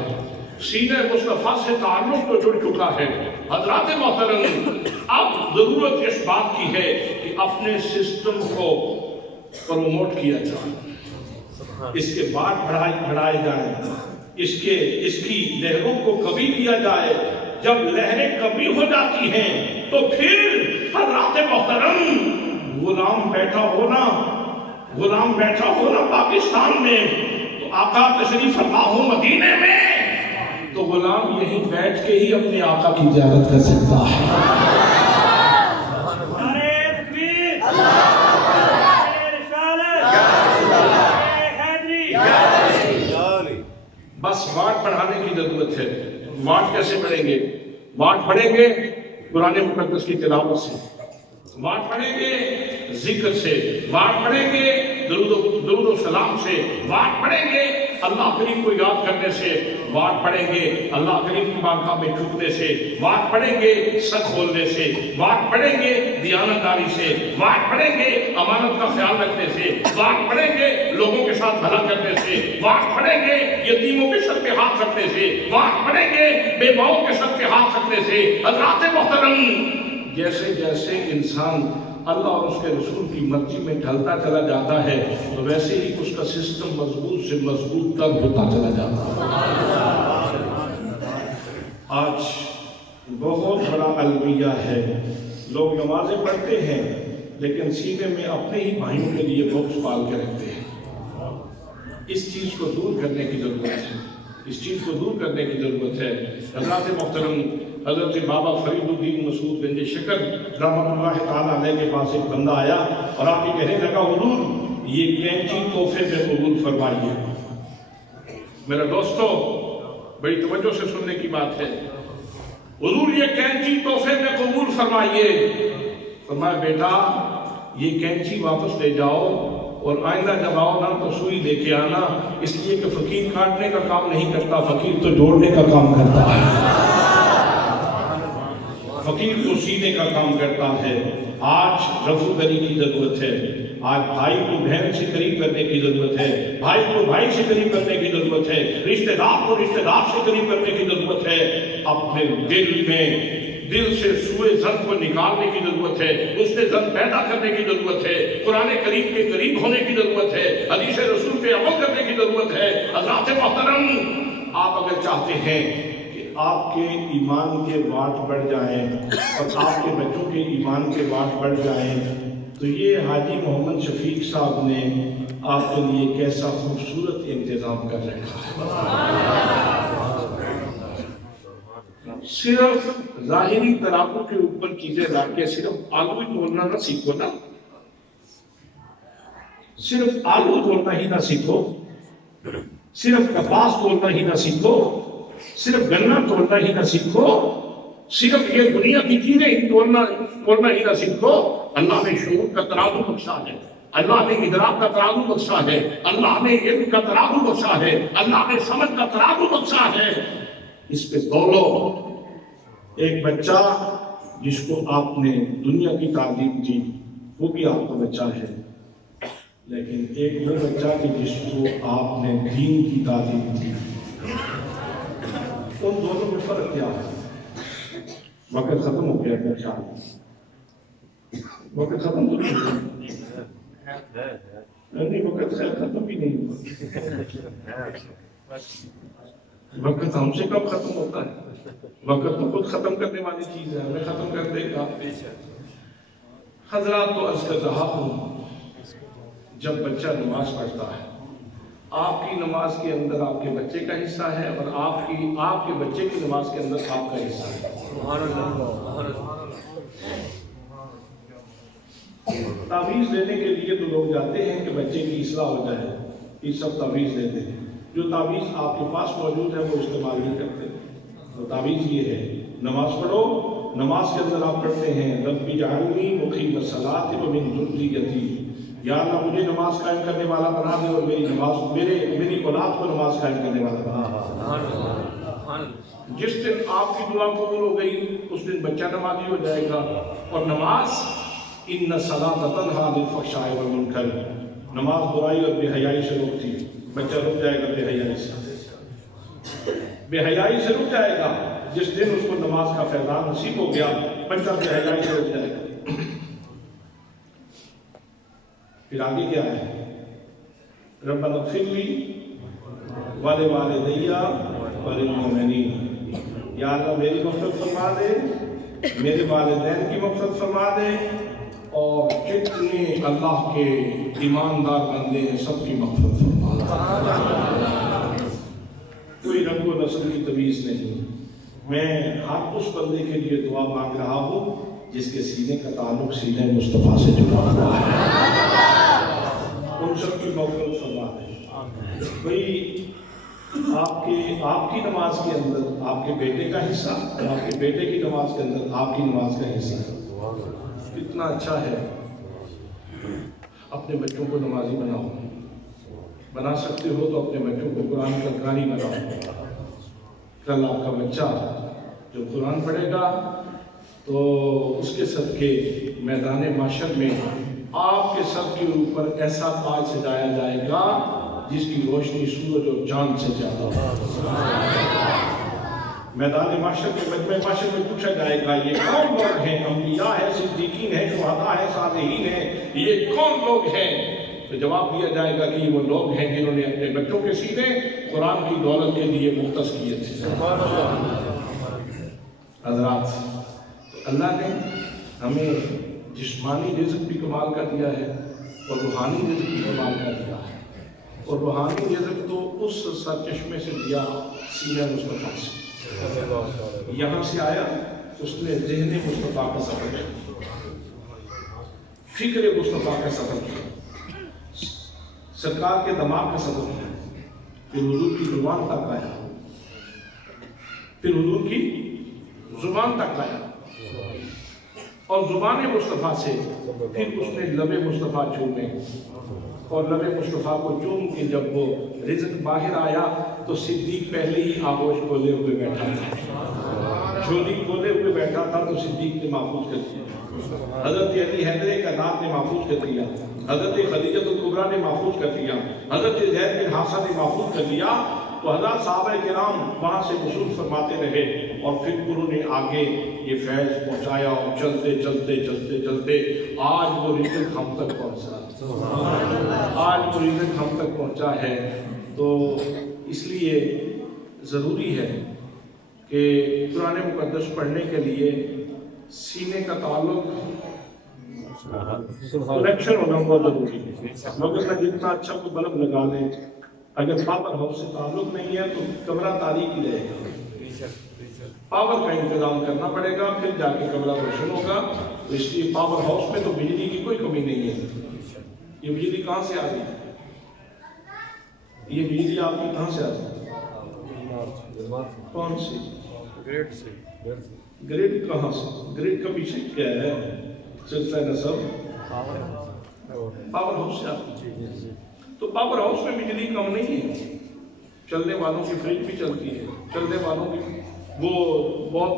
سینہ مصطفیٰ سے تعلق تو جڑ چکا ہے. حضرات محترم, اب ضرورت اس بات کی ہے کہ اپنے سسٹم کو پروموٹ کیا جائے, اس کے بعد بڑھائے جائیں, اس کی لہروں کو کبھی کیا جائے. جب لہریں کبھی ہو جاتی ہیں تو پھر حضرات محترم غلام بیٹھا ہونا پاکستان میں, تو آقا تشریف فرما ہو مدینے میں, تو غلام یہیں بیٹھ کے ہی اپنے آقا کی زیارت کر سکتا ہے. بس واٹ پڑھانے کی ضرورت ہے. واٹ کیسے پڑھیں گے؟ واٹ پڑھیں گے قرآن مقدس کی تلاوت سے, واٹ پڑھیں گے ذکر سے, واٹ پڑھیں گے درود و سلام سے, واٹ پڑھیں گے اللہ کریم کو یاد کرنے سے, واٹ پڑھیں گے اللہ کریم کی بارگاہ میں جھکنے سے, واٹ پڑھیں گے سر کھولنے سے, واٹ پڑھیں گے دیانتداری سے, واٹ پڑھیں گے امانت کا خیال رکھنے سے, واٹ پڑھیں گے لوگوں کے ساتھ بھلا کرنے سے, واٹ پڑھیں گے یتیموں کے سر پہ ہاتھ رکھنے سے, واٹ پڑھیں گے بے ماؤں کے سر پہ ہاتھ رکھنے سے. حضرات محترم, جیسے جیسے انسان اللہ اور اس کے رسول کی مرضی میں ڈھلتا چلا جاتا ہے تو ویسے ہی اس کا سسٹم مضبوط سے مضبوط تر ہوتا چلا جاتا ہے. آج بہت بڑا المیہ ہے, لوگ نمازیں پڑھتے ہیں لیکن سینے میں اپنے ہی بھائیوں کے لیے بغض پال کے رکھتے ہیں. اس چیز کو دور کرنے کی ضرورت ہے، اس چیز کو دور کرنے کی ضرورت ہے۔ حضرات محترم حضرت بابا فرید الدین مسعود گنج شکر رحمۃ اللہ تعالیٰ علیہ کے پاس ایک بندہ آیا اور آپ کے کہنے لگا حضور یہ کینچی تحفے میں قبول فرمائیے۔ میرا دوستو بڑی توجہ سے سننے کی بات ہے، حضور یہ کینچی تحفے میں قبول فرمائیے۔ فرمایا بیٹا یہ کینچی واپس لے جاؤ اور آئندہ جب آؤ نا تو سوئی لے کے آنا، اس لیے کہ فقیر کاٹنے کا کام نہیں کرتا، فقیر تو جوڑنے کا کام کرتا ہے، فقیر تو سینے کا کام کرتا ہے۔ آج رفع دری کی ضرورت ہے، آج بھائی کو بہن سے قریب کرنے کی ضرورت ہے، بھائی کو بھائی سے قریب کرنے کی ضرورت ہے، رشتہ دار کو رشتہ دار سے قریب کرنے کی ضرورت ہے۔ اپنے دل سے سوء ظن کو نکالنے کی ضرورت ہے، حسن ظن پیدا کرنے کی ضرورت ہے، قرآن کریم کے قریب ہونے کی ضرورت ہے، حدیث رسول پہ عمل کرنے کی ضرورت ہے۔ حضرات محترم آپ اگر چاہتے ہیں کہ آپ کے ایمان کے واٹ بڑھ جائیں اور آپ کے بچوں کے ایمان کے واٹ بڑھ جائیں تو یہ حاجی محمد شفیق صاحب نے آپ کے لیے کیسا خوبصورت انتظام کر رکھا ہے۔ صرف ظاہری تراکوں کے اوپر چیزیں لا کے صرف آلو ہی تولنا نہ سیکھو نا، صرف آلو تولنا ہی نہ سیکھو، صرف کپاس تولنا ہی نہ سیکھو، صرف گنا تولنا ہی نہ سیکھو، صرف یہ دنیا کی چیزیں ہی تولنا ہی نہ سیکھو۔ اللہ نے شعور کا ترازو بخشا ہے، اللہ نے ادراک کا ترازو بخشا ہے، اللہ نے علم کا ترازو بخشا ہے، اللہ نے سمجھ کا ترازو بخشا ہے، اس پہ تولو۔ ایک بچہ جس کو آپ نے دنیا کی تعلیم دی وہ بھی آپ کا بچہ ہے، لیکن ایک وہ بچہ کہ جس کو آپ نے دین کی تعلیم دی، ان دونوں میں فرق کیا ہے؟ وقت ختم ہو گیا کیا خیال؟ وقت ختم تو نہیں، وقت خیر ختم بھی نہیں ہوا، وقت ہم سے کب ختم ہوتا ہے؟ وقت تو خود ختم کرنے والی چیز ہے، ہمیں ختم کر دے گا۔ حضرات تو عرض کر رہا ہوں، جب بچہ نماز پڑھتا ہے، آپ کی نماز کے اندر آپ کے بچے کا حصہ ہے اور آپ کے بچے کی نماز کے اندر آپ کا حصہ ہے۔ تعویذ دینے کے لیے تو لوگ جاتے ہیں کہ بچے کی اصلاح ہو جائے، یہ سب تعویذ دیتے ہیں، جو تعویذ آپ کے پاس موجود ہے وہ استعمال نہیں کرتے۔ تو تعویذ یہ ہے، نماز پڑھو، نماز کے اندر آپ پڑھتے ہیں رب اجعلنی مقیم الصلاۃ ومن ذریتی، یا اللہ مجھے نماز قائم کرنے والا بنا دے اور میری اولاد کو نماز قائم کرنے والا بنا دے۔ جس دن آپ کی دعا قبول ہو گئی اس دن بچہ نمازی ہو جائے گا۔ اور نماز ان الصلاۃ تنہی عن الفحشاء والمنکر، نماز برائی اور بے حیائی سے روکتی ہے۔ بچہ رک جائے گا بے حیائی سے، بے حیائی سے رک جائے گا۔ جس دن اس کو نماز کا فیضان نصیب ہو گیا بچہ بے حیائی سے رک جائے گا۔ پھر آگے کیا ہے؟ ربنا اغفر لی ولوالدی وللمؤمنین، یا اللہ میری مغفرت فرما دے، میرے والدین کی مغفرت فرما دے، اور جتنے اللہ کے ایماندار بندے ہیں سب کی مغفرت فرما دے۔ کوئی رنگ و نسل کی تمیز نہیں۔ میں ہر اس بندے کے لیے دعا مانگ رہا ہوں جس کے سینے کا تعلق سینے مصطفیٰ سے جڑا ہوا ہے، ان سب کی مغفرت فرما دے۔ بھئی آپ کی نماز کے اندر آپ کے بیٹے کا حصہ اور آپ کے بیٹے کی نماز کے اندر آپ کی نماز کا حصہ کتنا اچھا ہے۔ اپنے بچوں کو نمازی بناؤ، بنا سکتے ہو تو اپنے بچوں کو قرآن کا قاری بناؤ۔ کل آپ کا بچہ جب قرآن پڑھے گا تو اس کے صدقے میدان محشر میں آپ کے سر کے اوپر ایسا تاج سجایا جائے گا جس کی روشنی سورج اور چاند سے زیادہ ہوگا۔ میدان محشر کے مجمع محشر میں پوچھا جائے گا یہ کون لوگ ہیں؟ انبیاء ہیں، صدیقین ہیں، شہداء ہیں، صالحین ہیں، یہ کون لوگ ہیں؟ تو جواب دیا جائے گا کہ یہ وہ لوگ ہیں جنہوں نے اپنے بچوں کے سینے قرآن کی دولت کے لیے مختص کیے تھے۔ حضرات اللہ نے ہمیں جسمانی رزق بھی کمال کا دیا ہے اور روحانی رزق بھی کمال کا دیا ہے۔ اور روحانی رزق تو اس سرچشمے سے دیا سینہ مصطفیٰ سے، یہاں سے آیا اس نے ذہن مصطفیٰ کا سفر کیا، فکر مصطفیٰ کا سفر کیا، سرکار کے دماغ کا سفر کیا، پھر حضور کی زبان تک آیا، پھر حضور کی زبان تک آیا، اور زبان مصطفیٰ سے پھر اس نے لب مصطفیٰ چومے، اور لب مصطفیٰ کو چوم کے جب وہ رزق باہر آیا تو صدیق پہلے ہی آغوش کھولے ہوئے بیٹھا تھا، جھولی کھولے ہوئے بیٹھا تھا تو صدیق نے محفوظ کر دیا، حضرت علی حیدر کذاب نے محفوظ کر دیا، حضرت خدیجہ الکبریٰ نے محفوظ کر دیا، حضرت زید بن حارثہ نے محفوظ کر دیا، تو حضرت صحابہ کرام وہاں سے وصول فرماتے رہے، اور پھر انہوں نے آگے یہ فیض پہنچایا، اور چلتے چلتے چلتے چلتے آج وہ رزق ہم تک پہنچا، آج وہ رزق ہم تک پہنچا ہے۔ تو اس لیے ضروری ہے کہ قرآن مقدس پڑھنے کے لیے سینے کا تعلق کنیکشن ہونا بہت ضروری ہے، مگر جتنا اچھا کوئی بلب لگا لیں، اگر پاور ہاؤس سے تعلق نہیں ہے تو کمرہ تاریک ہی رہے گا، پاور کا انتظام کرنا پڑے گا، پھر جا کے کمرہ روشن ہوگا۔ اس لیے پاور ہاؤس میں تو بجلی کی کوئی کمی نہیں ہے۔ یہ بجلی کہاں سے آ رہی ہے؟ یہ بجلی آپ کی کہاں سے آ رہی ہے؟ کون سی؟ گریڈ سے۔ گریڈ کہاں سے؟ گریڈ کا پیچھے کیا ہے؟ سلسلہ نسب پاور ہاؤس سے آتی ہے۔ تو پاور ہاؤس میں بجلی کم نہیں ہے، چلنے والوں کی فریج بھی چلتی ہے، چلنے والوں کی وہ بہت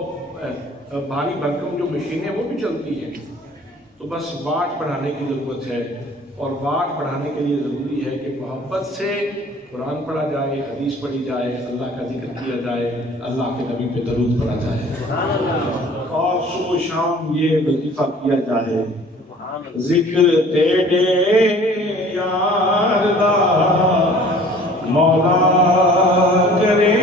بھاری بھرکم جو مشینیں وہ بھی چلتی ہیں۔ تو بس واٹ بڑھانے کی ضرورت ہے، اور واٹ بڑھانے کے لیے ضروری ہے کہ محبت سے قرآن پڑھا جائے، حدیث پڑھی جائے، اللہ کا ذکر کیا جائے، اللہ کے نبی پہ درود پڑھا جائے، اور صبح و شام یہ وظیفہ کیا جائے، ذکر تیرے یار دا مولا کرے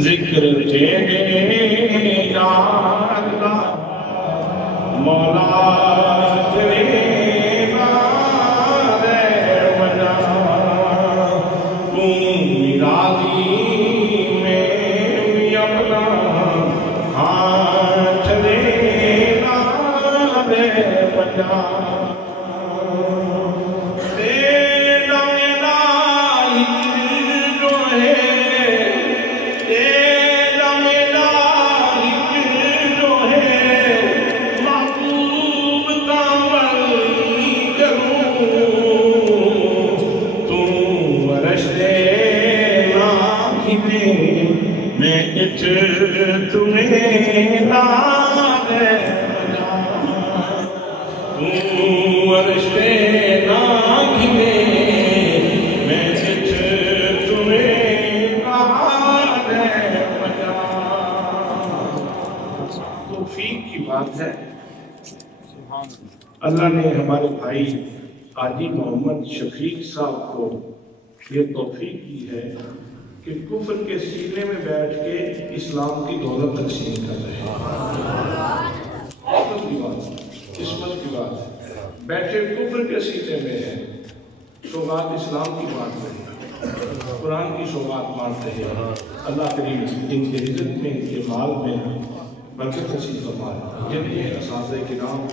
ذکر تیرے یار دا مولا کرے اللہ نے ہمارے بھائی حاجی محمد شفیق صاحب کو یہ توفیق کی ہے کہ کفر کے سینے میں بیٹھ کے اسلام کی دولت تقسیم کر رہے ہیں۔ عقل کی بات، قسمت کی بات، بیٹھے کفر کے سینے میں ہے، سوغات اسلام کی بات رہے، قرآن کی سوغات مانتے ہیں۔ اللہ کریم ان کے رزق میں، ان کے مال میں برکت نصیب فرمائے۔ یہ اساتذہ کرام